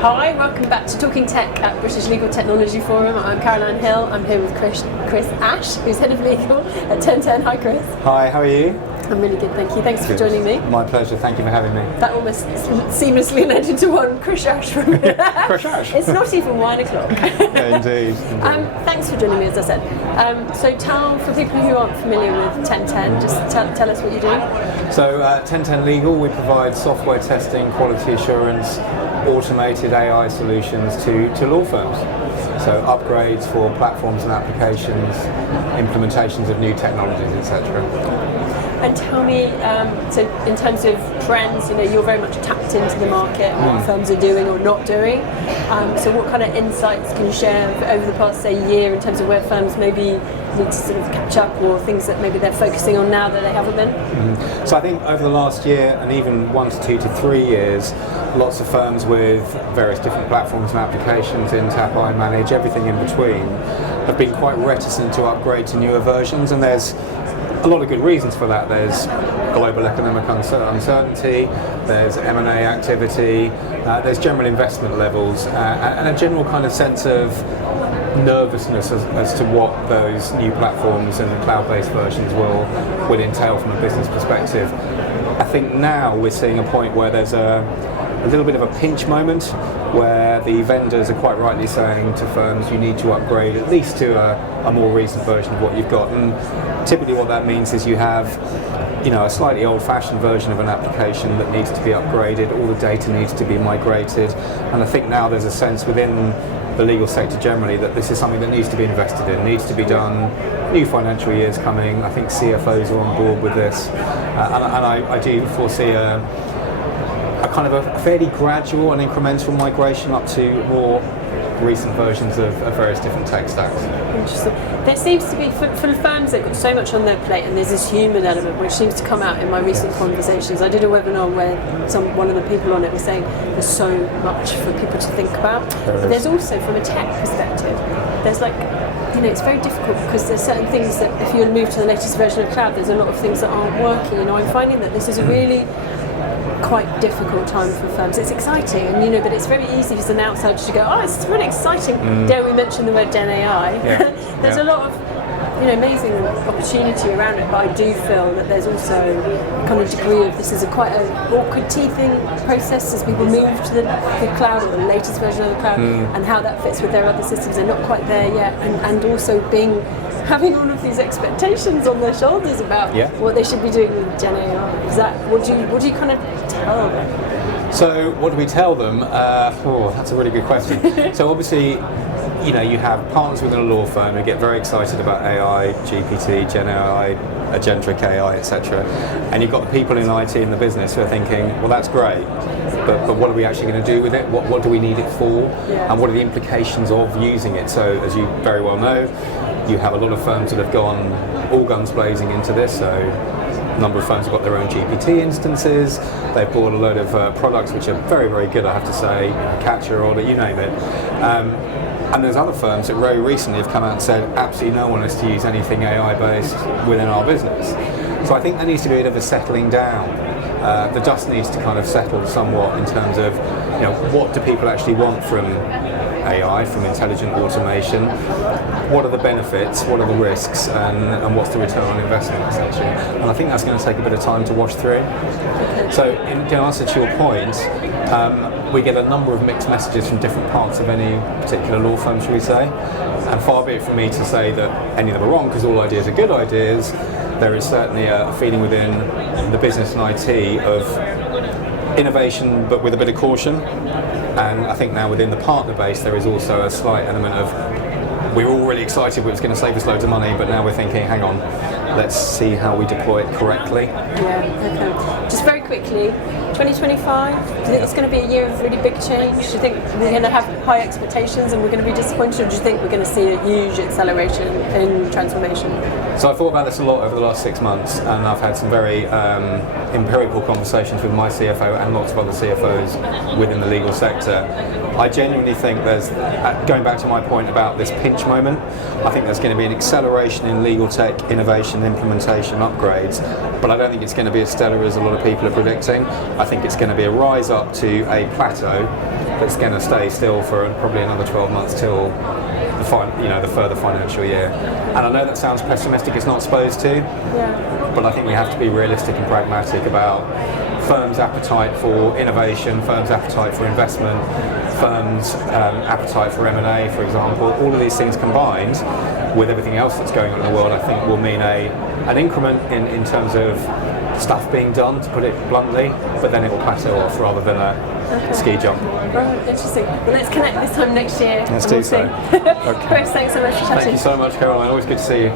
Hi, welcome back to Talking Tech at British Legal Technology Forum. I'm Caroline Hill. I'm here with Chris Ash, who's Head of Legal at Ten10. Hi, Chris. Hi, how are you? I'm really good, thank you. Thanks for joining me. My pleasure, thank you for having me. That almost seamlessly led into one Chris Ash from me. Chris Ash. It's not even 1 o'clock. Yeah, indeed. Thanks for joining me, as I said. So tell, for people who aren't familiar with Ten10, just tell us what you do. So Ten10 Legal, we provide software testing, quality assurance, automated AI solutions to law firms. So upgrades for platforms and applications, implementations of new technologies, etc. And tell me, so in terms of trends, you're very much tapped into the market and what firms are doing or not doing. So what kind of insights can you share over the past, say, year in terms of where firms maybe need to sort of catch up or things that maybe they're focusing on now that they haven't been? So I think over the last year and even 1 to 2 to 3 years, lots of firms with various different platforms and applications in tap, manage, everything in between, have been quite reticent to upgrade to newer versions, and there's a lot of good reasons for that. There's global economic uncertainty, there's M&A activity, there's general investment levels, and a general kind of sense of nervousness as to what those new platforms and cloud-based versions will entail from a business perspective. I think now we're seeing a point where there's a little bit of a pinch moment where the vendors are quite rightly saying to firms, you need to upgrade at least to a more recent version of what you've got. And typically what that means is you have a slightly old-fashioned version of an application that needs to be upgraded, all the data needs to be migrated, and I think now there's a sense within the legal sector generally that this is something that needs to be invested in, needs to be done. New financial year's coming, I think CFOs are on board with this, and I do foresee a kind of a fairly gradual and incremental migration up to more recent versions of various different tech stacks. Interesting. There seems to be, for the firms that have got so much on their plate, and there's this human element which seems to come out in my recent conversations. I did a webinar where one of the people on it was saying there's so much for people to think about. But there's also, from a tech perspective, there's it's very difficult because there's certain things that if you move to the latest version of cloud, there's a lot of things that aren't working. I'm finding that this is a really quite difficult time for firms. It's exciting, and but it's very easy as an outsider to go, oh, it's really exciting. Dare we mention the word Gen AI? Yeah. There's a lot of amazing opportunity around it, but I do feel that there's also a kind of degree of this is quite an awkward teething process as people move to the cloud or the latest version of the cloud, and how that fits with their other systems. They're not quite there yet, and also having all of these expectations on their shoulders about what they should be doing with Gen AI. What do you kind of tell them? So what do we tell them? That's a really good question. So obviously, you have partners within a law firm who get very excited about AI, GPT, Gen AI, agentic AI, etc. And you've got the people in IT in the business who are thinking, well, that's great, but what are we actually going to do with it? What do we need it for? And what are the implications of using it? So as you very well know, you have a lot of firms that have gone all guns blazing into this. So a number of firms have got their own GPT instances. They've bought a load of products which are very, very good, I have to say, Catcher, Order, you name it. And there's other firms that very recently have come out and said absolutely no one is to use anything AI-based within our business. So I think there needs to be a bit of a settling down. The dust needs to kind of settle somewhat in terms of what do people actually want from AI, from intelligent automation, what are the benefits, what are the risks, and what's the return on investment, essentially. And I think that's going to take a bit of time to wash through. So in answer to your point, we get a number of mixed messages from different parts of any particular law firm, shall we say, and far be it from me to say that any of them are wrong, because all ideas are good ideas. There is certainly a feeling within the business and IT of innovation, but with a bit of caution. And I think now within the partner base, there is also a slight element of we're all really excited, it's going to save us loads of money, but now we're thinking, hang on, let's see how we deploy it correctly. Yeah, okay. Just very quickly, 2025, do you think it's going to be a year of really big change? Do you think we're going to have high expectations and we're going to be disappointed, or do you think we're going to see a huge acceleration in transformation? So I thought about this a lot over the last 6 months, and I've had some very empirical conversations with my CFO and lots of other CFOs within the legal sector. I genuinely think there's, going back to my point about this pinch moment, I think there's going to be an acceleration in legal tech innovation, implementation, upgrades, but I don't think it's going to be as stellar as a lot of people are predicting. I think it's going to be a rise up to a plateau but it's going to stay still for probably another 12 months till the further financial year. And I know that sounds pessimistic, it's not supposed to, but I think we have to be realistic and pragmatic about firms' appetite for innovation, firms' appetite for investment, firms' appetite for M&A, for example. All of these things combined with everything else that's going on in the world, I think will mean an increment in terms of stuff being done, to put it bluntly, but then it will plateau off rather than a ski jump. Right, interesting. Well, let's connect this time next year. Let's do so. Okay. Chris, thanks so much for chatting. Thank you so much, Caroline. Always good to see you.